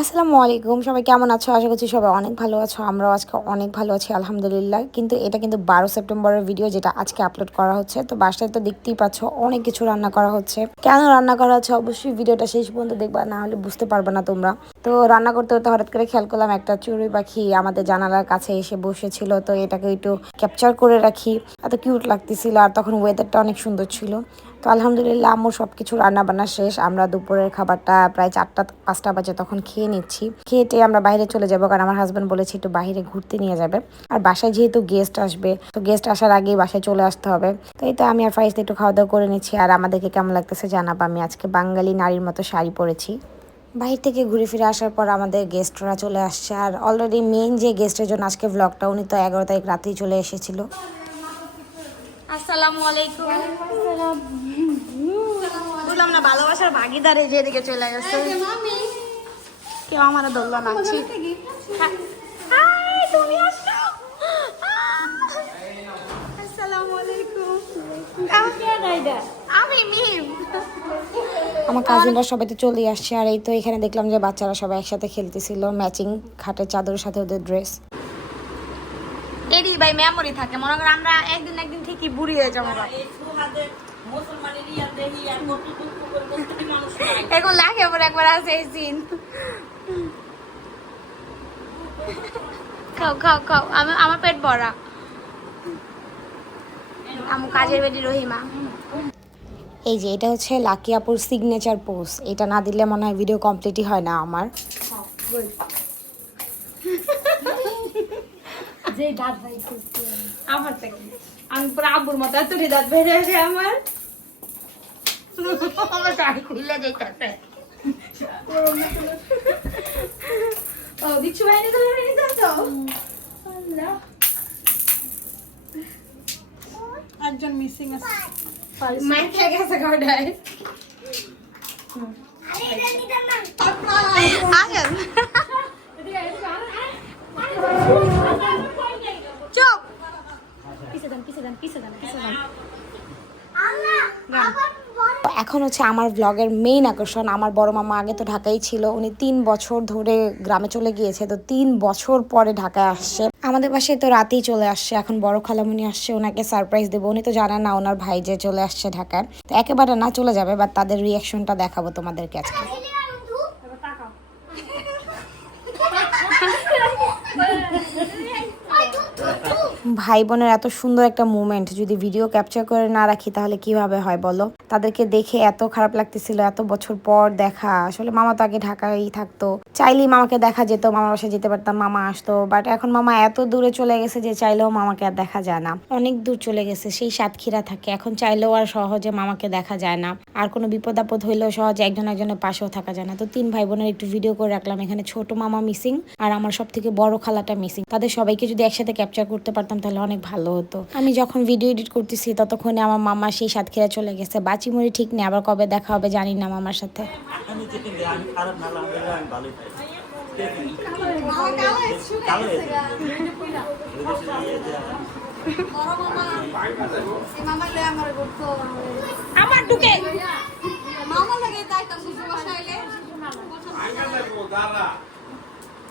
আসসালামু আলাইকুম, সবাই কেমন আছো? আশা করছি সবাই অনেক ভালো আছো। আমরাও আজকে অনেক ভালো আছি আলহামদুলিল্লাহ। কিন্তু এটা কিন্তু 12 সেপ্টেম্বরের ভিডিও, যেটা আজকে আপলোড করা হচ্ছে। তো বাসায় তো দেখতেই পাচ্ছ অনেক কিছু রান্না করা হচ্ছে। কেন রান্না করা হচ্ছে অবশ্যই ভিডিওটা শেষ পর্যন্ত দেখবা, না হলে বুঝতে পারবে না তোমরা। তো রান্না করতে করতে হঠাৎ করে খেয়াল করলাম একটা চড়ুই পাখি আমাদের জানালার কাছে এসে বসেছিল। তো এটাকে একটু ক্যাপচার করে রাখি, এত কিউট লাগতেছিল। আর তখন ওয়েদারটা অনেক সুন্দর ছিল। তো আলহামদুলিল্লাহ আম্মুর সবকিছু রান্না বান্না শেষ। আমরা দুপুরের খাবারটা প্রায় 4টা-5টা বাজে তখন খেয়ে নিচ্ছি। খেয়ে আমরা বাইরে চলে যাবো, কারণ আমার হাজব্যান্ড বলেছে একটু বাইরে ঘুরতে নিয়ে যাবে। আর বাসায় যেহেতু গেস্ট আসবে, তো গেস্ট আসার আগেই বাসায় চলে আসতে হবে। তো এই তো আমি আর ফাইজ একটু খাওয়া দাওয়া করে নিচ্ছি। আর আমাদেরকে কেমন লাগতেছে জানাবো। আমি আজকে বাঙালি নারীর মতো শাড়ি পরেছি। বাইরে থেকে ঘুরে ফিরে আসার পর আমাদের গেস্টরা চলে আসছে। আর অলরেডি মেইন যে গেস্টের জন্য আজকে ভ্লগটা, উনি তো 11 তারিখ রাতেই চলে এসেছিল। আসসালামু আলাইকুম। বললাম না ভালোবাসার ভাগিদারে যেদিকে চলে গেছে, কেউ আমার ধরলো না। আমার কাজিনরা সবাই তো চলে আসছে। আর এই তো এখানে দেখলাম যে বাচ্চারা সবাই একসাথে খেলতেছিল, ম্যাচিং খাটের চাদরের সাথে ওদের ড্রেস। এরই ভাই মেমোরি থাকে, মনে করেন আমরা একদিন ঠিকই বুড়ি হয়ে যাবো। এখন লাগে পর একবার আছে এই সিন। খাও খাও খাও, আমার পেট ভরা। আমার কাজের বেটি রহিমা। এই যে এটা হচ্ছে লাকি আপুর সিগনেচার পোজ। এটা না দিলে মনে হয় ভিডিও কমপ্লিটই হয় না আমার। যে দাঁত ভাই আমারটা কি, আমি পুরো আব্বুর মতো এতটি দাঁত বের হয়েছে আমার। আমার শাড়ি খুলে যাইতেছে। ও বিচ্ছু ভাইনি তো নিয়ে যাচ্ছো। আল্লাহ, একজন মিসিং আছে। মাইক খেয়ে গেছে গড়ায়। আরে এটা নিতাম না। আসেন চুপ। পিছে দেন। এখন হচ্ছে আমার ব্লগের মেইন আকর্ষণ। আমার বড় মামা আগে তো ঢাকায় ছিল, উনি 3 বছর ধরে গ্রামে চলে গিয়েছে। তো 3 বছর পরে ঢাকায় আসছে। আমাদের বাসায় তো রাতেই চলে আসছে। এখন বড় খালামুনি আসছে, ওনাকে সারপ্রাইজ দেবো। উনি তো জানেন না ওনার ভাই যে চলে আসছে ঢাকায়। তো একেবারে না চলে যাবে, বাট তাদের রিয়াকশনটা দেখাবো তোমাদেরকে আজকে। ভাই বোনের এত সুন্দর একটা মুভমেন্ট যদি ভিডিও ক্যাপচার করে না রাখি তাহলে কিভাবে হয় বলো। তাদেরকে দেখে এত খারাপ লাগতেছিল, এত বছর পর দেখা। আসলে মামা তো আগে ঢাকায় থাকতো, চাইলেই মামাকে দেখা যেত, মামার বাসায় যেতে পারতাম, মামা আসতো। বাট এখন মামা এত দূরে চলে গেছে যে চাইলেও মামাকে আর দেখা যায় না। অনেক দূর চলে গেছে, সেই সাতক্ষীরা থাকে। এখন চাইলেও আর সহজে মামাকে দেখা যায় না। আর কোনো বিপদ আপদ হইলেও সহজে একজনের পাশেও থাকা যায় না। তো 3 ভাই বোনের একটু ভিডিও করে রাখলাম। এখানে ছোট মামা মিসিং, আর আমার সব থেকে বড় খালাটা মিসিং। তাদের সবাইকে যদি একসাথে ক্যাপচার করতে পারতাম তাহলে অনেক ভালো হতো। আমি যখন ভিডিও এডিট করতেছি ততক্ষণে আমার মামা সেই সাতক্ষীরা চলে গেছে। বাচিমুড়ি ঠিক নেই, আবার কবে দেখা হবে জানি না মামার সাথে। আমার ঢুকে মামা লাগে তাই তো সুসু বসাইলে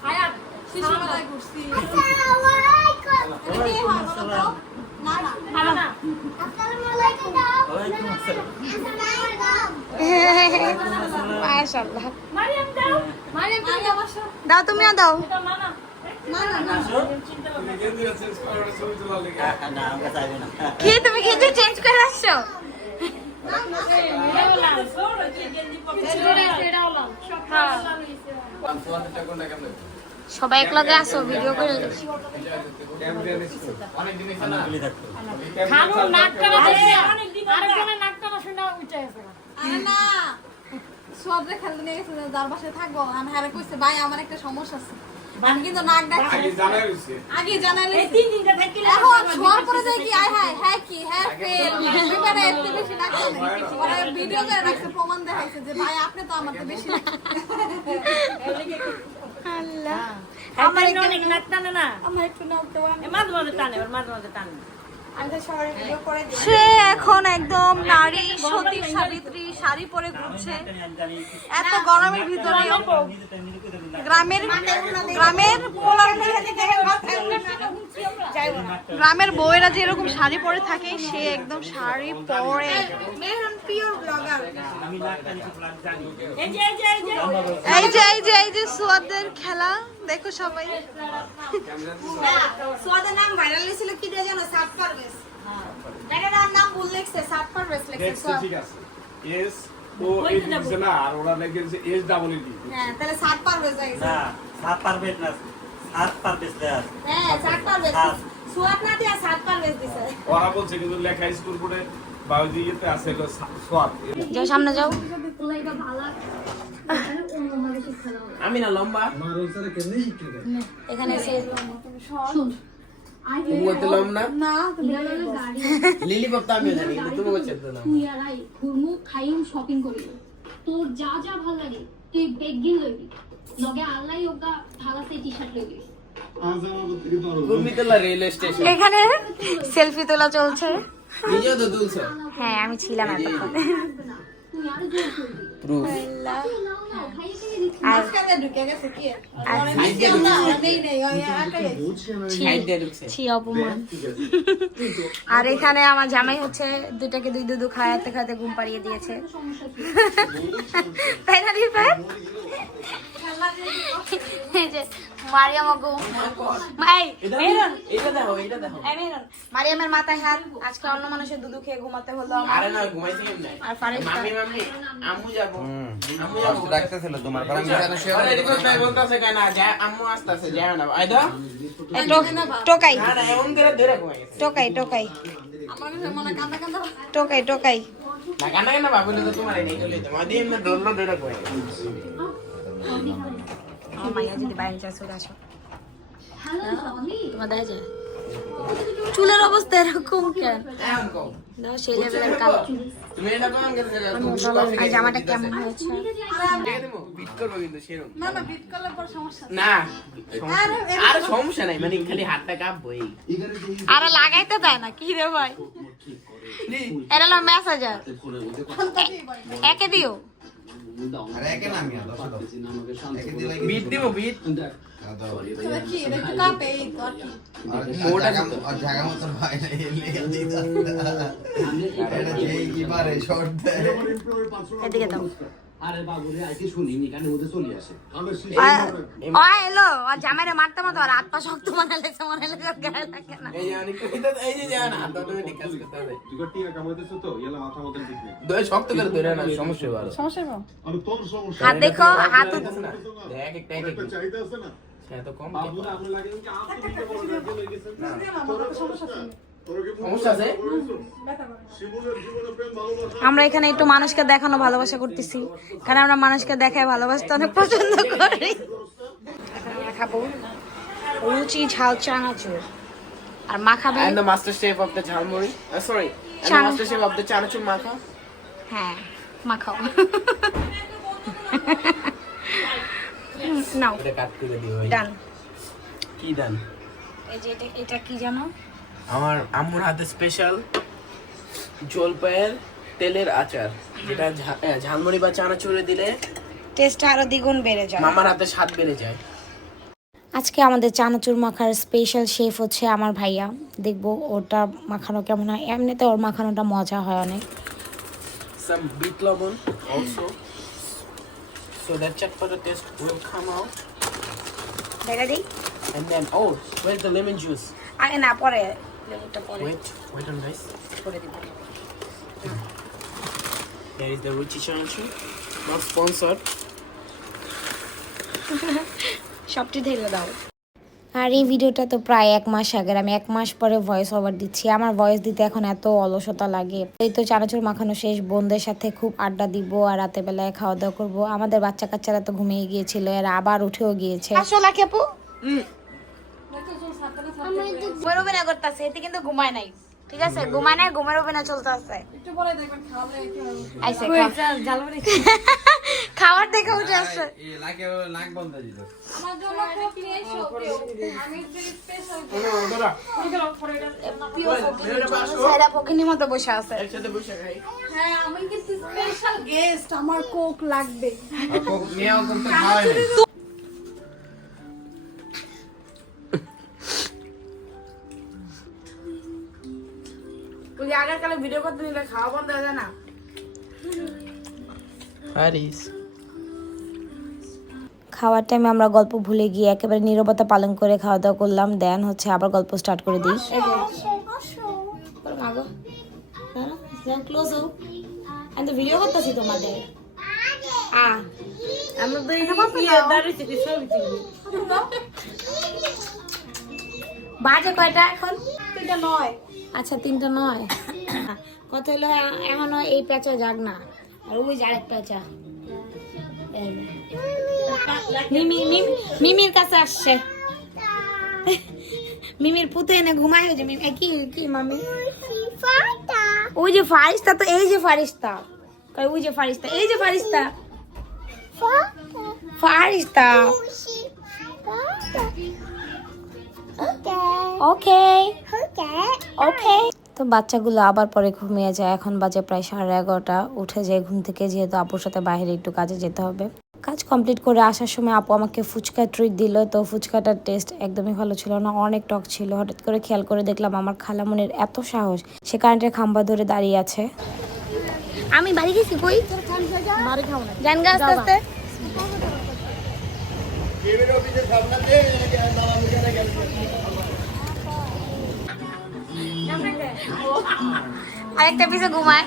আয়া শিশু বলাই করছি। আসসালামু আলাইকুম। না না না আসসালামু আলাইকুম। ওয়ালাইকুম আসসালাম। মাশাআল্লাহ। মারিয়াম দাও, মারিয়াম তুমি বসো। দাও, তুমিও দাও। এটা না না না না না তুমি গেঞ্জি চেঞ্জ করে ছবি তোলা লাগে। না আমরা চাইব না। কি তুমি গেঞ্জি চেঞ্জ করে আসছো? না না এটা বলা সরো যে গেঞ্জি পরে এটা হলো সব ভালো হইছে। 500 টাকা কোন টাকা দেব? সবাই একলগে আসো, ভিডিও করে অনেক দিন খানা খানো নাক কানা দেখে অনেক দিন আরেকজনের নাক কানা শুনে উঠে গেছে। আরে না সবরে খেলতে নিয়ে গেছে, যার বাসায় থাকবো। আমি হারে কইছে ভাই আমার একটা সমস্যা আছে, আমি কিন্তু নাক ডাকছি আগে জানাইলে এই 3 দিনটা থাকিলে এখন শোয়ার পরে যাই কি আয় হায় হ্যাঁ কি হ্যাঁ ফেল এবারে এত বেশি ডাকছে পরে ভিডিও করে রাখছে, প্রমাণ দেখাইছে যে ভাই আপনি তো আমার তো বেশি আল্লাহ। আমার অনেক নাক টানে না, আমার একটু নাক দাও। আমি মাঝে মাঝে টানে, মাঝে মাঝে টানে। সে এখন একদম নারী সতী সাবিত্রী শাড়ি পরে ঘুরছে এত গরমের ভিতরে। গ্রামের গ্রামের বউয়েরা যে এরকম শাড়ি পরে থাকে, সে একদম শাড়ি পরে। এই যে সোয়াদের খেলা দেখো সবাই। সোয়াদের নাম ভাইরাল হয়েছিল কি দিয়ে জানো? সাত পারভেজ। দেখেন নাম ভুল লিখছে, সাত পারভেজ লিখছে। ঠিক আছে, এস ও এই দিছে না, আর ওরা লিখেছে এস ডাবল ই। হ্যাঁ, তাহলে সাত পারভেজ হয়ে গেছে। না, সাত পারভেজ না, সাত পারভেজ দেয়া। হ্যাঁ, সাত পারভেজ। সোয়াদ না দিয়া সাত পারভেজ দিছে। ওরা বলছে কিন্তু লেখা স্কুল বোর্ডে বাউজি ইতে আছে হলো সোয়াদ। যাও সামনে যাও। আমি না লম্বা এখানে এসে বলতে লম্বা না লিলি বাপ্তা আমি জানি কিন্তু তুমি বলছো না তুই আর আই ঘুরমু খাইম শপিং করিব তোর যা যা ভাল লাগে তুই বেগিন লইবি লগে আল্লাহ ওগা ভালো সেই টি-শার্ট লইবি কুমিতলা রেল স্টেশন এখানে সেলফি তোলা চলছে। নিজে তো দুলছে হ্যাঁ, আমি ছিলাম এতক্ষণ। তুই আর জোর করবি প্রুফ তুই নাও না খাইয়ে খাইয়ে দিচ্ছি আর ছি অপমান। আর এখানে আমার জামাই হচ্ছে দুটাকে দুই দুধু খাওয়াতে খাওয়াতে ঘুম পাড়িয়ে দিয়েছে, তাই না রিফা? এই যে মারিয়াম মারিয়ামের মাথায় হাত। আজকে অন্য মানুষের দুধু খেয়ে ঘুমাতে হলো আমার। আরে না ঘুমাইছি কেমনে আর ফারিস মাম্মি আম্মু যাবো আম্মু কষ্ট লাগতেছিল তোমার কারণ আমি জানো সে আরে এদিকে তাই বলতাছে কেন যা আম্মু আসতেছে যায় না আইদা টোকাই না না এমন করে ধরে ঘুমাই গেছে টোকাই টোকাই টোকাই টোকাই। না কান্না কেন ভাবলে তো তোমার এই গেলে তো মাদি এমন ডরলো ধরে ঘুমাই গেছে আমার মাইয়া যদি বাইরে যায় চলে আসো। হ্যালো সনি তোমার দেখা যায় চুলের অবস্থা এরকম কেন? এখন কও না সেই লেভেলের কালো। তুমি এটা কোন গেছে আর জামাটা কেমন হয়েছে? বিট করবো কিন্তু সেরকম না না বিট করলে পর সমস্যা না আর সমস্যা নাই মানে খালি হাতটা কাঁপবই আর লাগাইতে দেয় না কি রে ভাই? এটা হলো মেসেঞ্জার, একে দিও। আরে একে নামি না দশ একে দিলে বিট দিব বিট আর জায়গা মতো ভাই না এলে দিদা এটা যে ইবারে শর্ট দেয় এদিকে দাও। আরে বাবু রে আইতে শুনিনি কানে মধ্যে চলে আসে এলো আর জামাইরে মারতে মতো আর হাত পা শক্ত বানালে মনে গায়ে লাগে না। এই যে অনেক এই যে জান হাত অটোমেটিক কাজ করতে হবে তুই টিয়া কামাইতেছ তো ইয়ালা মাথা মতো ঠিক নেই। দই শক্ত করে ধরে না সমস্যা হবে আমি তোর সমস্যা হাত দেখো, হাত দেখ একটা একটা চাইতে আছে না। সে তো কম বাবুরা আমরা লাগে কি আপ তো দিতে বড় লাগে লেগেছে না। তোর কি সমস্যা আছে জীবনের প্রেম ভালোবাসা আমরা এখানে একটু মানুষকে দেখানো ভালোবাসা করতেছি, কারণ আমরা মানুষকে দেখায় ভালোবাসতে অনেক পছন্দ করি। এখন খাবো রুচি ঝাল চানাচুর আর মাখাবে। and the master chef of the jhalmuri sorry and the Chan- master chef of the চানাচুর মাখা হ্যাঁ, মাখাও। নাও এটা কাট করে দিও ভাই ডান। কি দেন এই যে এটা কি জানো? আমার আম্মুর হাতে স্পেশাল জলপাইয়ের তেলের আচার, যেটা ঝালমুড়ি বা চানাচুরে দিলে টেস্টটা আরো দ্বিগুণ বেড়ে যায়। মামার হাতে স্বাদ বেড়ে যায়। আজকে আমাদের চানাচুর মাখার স্পেশাল শেফ হচ্ছে আমার ভাইয়া। দেখবো ওটা মাখানো কেমন হয়। এমনিতে ওর মাখানোটা মজা হয় অনেক। Some beet লবণ also so that chatpata taste will come out দেখা দিই and then oh where's the lemon juice আগে না, পরে লেবুটা পরে wait on guys করে দিব। here is the ruchi chanchu not sponsored সবটি ঢেলে দাও। আর এই ভিডিওটা তো প্রায় 1 মাস আগের। আমি 1 মাস পরে ভয়েস ওভার দিচ্ছি। আমার ভয়েস দিতে এখন এত অলসতা লাগে। এই তো চানাচুর মাখানো শেষ, বোনদের সাথে খুব আড্ডা দিব আর রাতে বেলায় খাওয়া দাওয়া করবো। আমাদের বাচ্চা কাচ্চারা তো ঘুমিয়ে গিয়েছিল, এরা আবার উঠেও গিয়েছে। আসলে কেপু ঘুমের অভিনয় করতেছে, এতে কিন্তু ঘুমায় নাই। ঠিক আছে, ঘুমায় নাই, ঘুমের অভিনয় চলতে আছে। খাবার দেখে উঠে আসছে। নাক বন্ধ দিল ফকিনির মতো বসে আছে। একসাথে বসে খাই হ্যাঁ, আমি কিন্তু স্পেশাল গেস্ট, আমার কোক লাগবে। মেয়েও করতে খাওয়াই নাই ভিডিও করতে নিলে খাওয়া বন্ধ হয়ে যায় না। হারিস খাওয়ার টাইমে আমরা গল্প ভুলে গিয়ে একেবারে নীরবতা পালন করে খাওয়া দাওয়া করলাম। দেন হচ্ছে আবার গল্প স্টার্ট করে দিই। আমি তো ভিডিও করতেছি তোমাদের। আমরা তো বাজে কয়টা এখন? 3:09। আচ্ছা 3:09। কথা হলো এখনো এই পেঁচা যাক না, আর ওই যে আরেক পেঁচা মিমির কাছে আসছে। মিমির পুতে এনে ঘুমায়। ওই যে মিমি কি কি মামি ওই যে ফারিস্তা, তো এই যে ফারিস্তা, ওই যে ফারিস্তা, এই যে ফারিস্তা, ফারিস্তা। ওকে ওকে। তো বাচ্চাগুলো আবার পরে ঘুমিয়ে যায়। এখন বাজে প্রায় 11:30। উঠে যায় ঘুম থেকে, যেহেতু আপুর সাথে বাইরে একটু কাজে যেতে হবে। কাজ কমপ্লিট করে আসার সময় আপু আমাকে ফুচকা ট্রিট দিল। তো ফুচকাটার টেস্ট একদমই ভালো ছিল না, অনেক টক ছিল। হঠাৎ করে খেয়াল করে দেখলাম আমার খালামনির এত সাহস, সে কারেন্টের খাম্বা ধরে দাঁড়িয়ে আছে। আমি বাড়ি গেছি, কই বাড়ি খাও না। জান গা আস্তে আস্তে। আরেকটা পিছে ঘুমায়।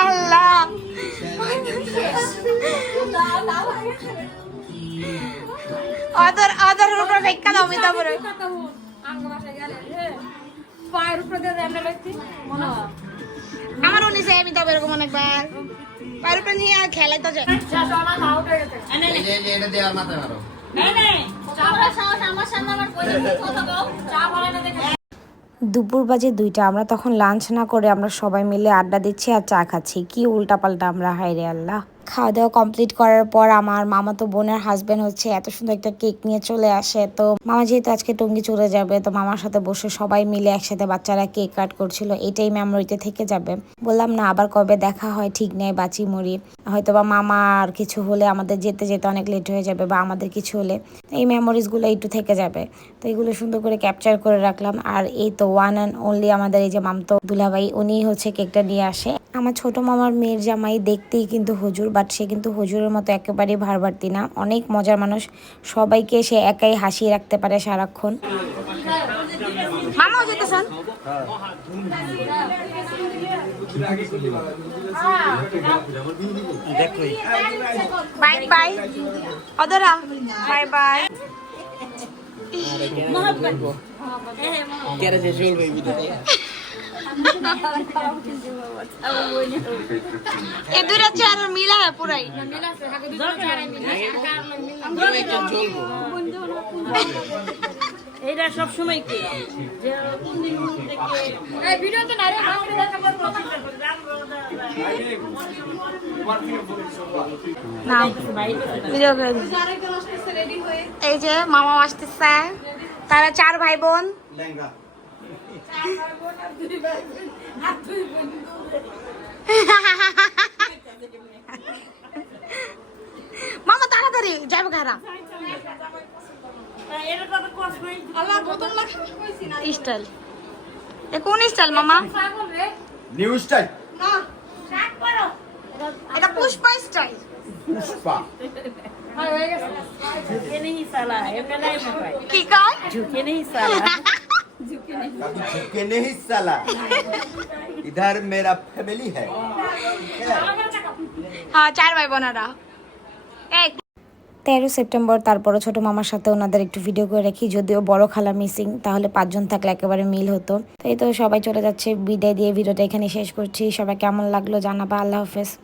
আল্লাহ আদর উপরে ফেক্কা দাও মিতা পরে। পায়ের উপরে দিয়ে রান্না করছি মনে হয়। আমারও নিচে আমি তো এরকম অনেকবার পায়ের উপরে নিয়ে আর খেলাই তো যায়। এটা দেওয়ার মাথায় মারো। দুপুর বাজে 2টা। আমরা তখন লাঞ্চ না করে আমরা সবাই মিলে আড্ডা দিচ্ছি আর চা খাচ্ছি। কি উল্টাপাল্টা আমরা, হায়রে আল্লাহ। খাওয়া দাওয়া কমপ্লিট করার পর আমার মামাতো বোনের হাজবেন্ড হচ্ছে এত সুন্দর একটা কেক নিয়ে চলে আসে। তো মামা যেহেতু আজকে টঙ্গী চলে যাবে, তো মামার সাথে বসে সবাই মিলে একসাথে বাচ্চারা কেক কাট করছিল। এটাই মেমোরিতে থেকে যাবে। বললাম না আবার কবে দেখা হয় ঠিক নেই, বাঁচি মরি। হয়তো বা মামা আর কিছু হলে আমাদের যেতে যেতে অনেক লেট হয়ে যাবে, বা আমাদের কিছু হলে এই মেমোরিজগুলো একটু থেকে যাবে। তো এগুলো সুন্দর করে ক্যাপচার করে রাখলাম। আর এই তো ওয়ান অ্যান্ড অনলি আমাদের এই যে মামতো দুলাভাই, উনি হচ্ছে কেকটা নিয়ে আসে। আমার ছোট মামার মেয়ের জামাই দেখতেই কিন্তু হুজুর, বাট সে কিন্তু হুজুরের মতো একেবারেই ভারবার্তি না, অনেক মজার মানুষ। সবাইকে সে একাই হাসিয়ে রাখতে পারে সারাক্ষণ। মামাও যেতেছেন? দেখোই বাই বাই অদরা, বাই বাই। কেন যে চলবে এ দুইটা চেয়ার মিলা পুরাই এইটা সব সময় কি যে এই ভিডিওতে না রে না ভিডিও করে। এই যে মামা আসতেছে, তারা 4 ভাই বোন। লেঙ্গা মামা তাড়াতাড়ি যাবে ঘাড়া। আল্লাহ বোতল লাগা কইছি না স্টাইল এ কোন স্টাইল মামা? নিউ স্টাইল না এটা পুষ্পা স্টাইল। পুষ্পা হয়ে গেছে কি কয়? कभी झुके नहीं साला इधर मेरा फैमिली है হ্যাঁ 4 ভাই বোনেরা। 13 সেপ্টেম্বর তারপরে ছোট মামার সাথে ওনাদের একটু ভিডিও করে রাখি, যদিও বড় খালা মিসিং, তাহলে 5 জন থাকলে একেবারে মিল হতো। তো এই তো সবাই চলে যাচ্ছে, বিদায় দিয়ে ভিডিওটা এখানে শেষ করছি। সবাই কেমন লাগলো জানাবা। আল্লাহ হাফেজ।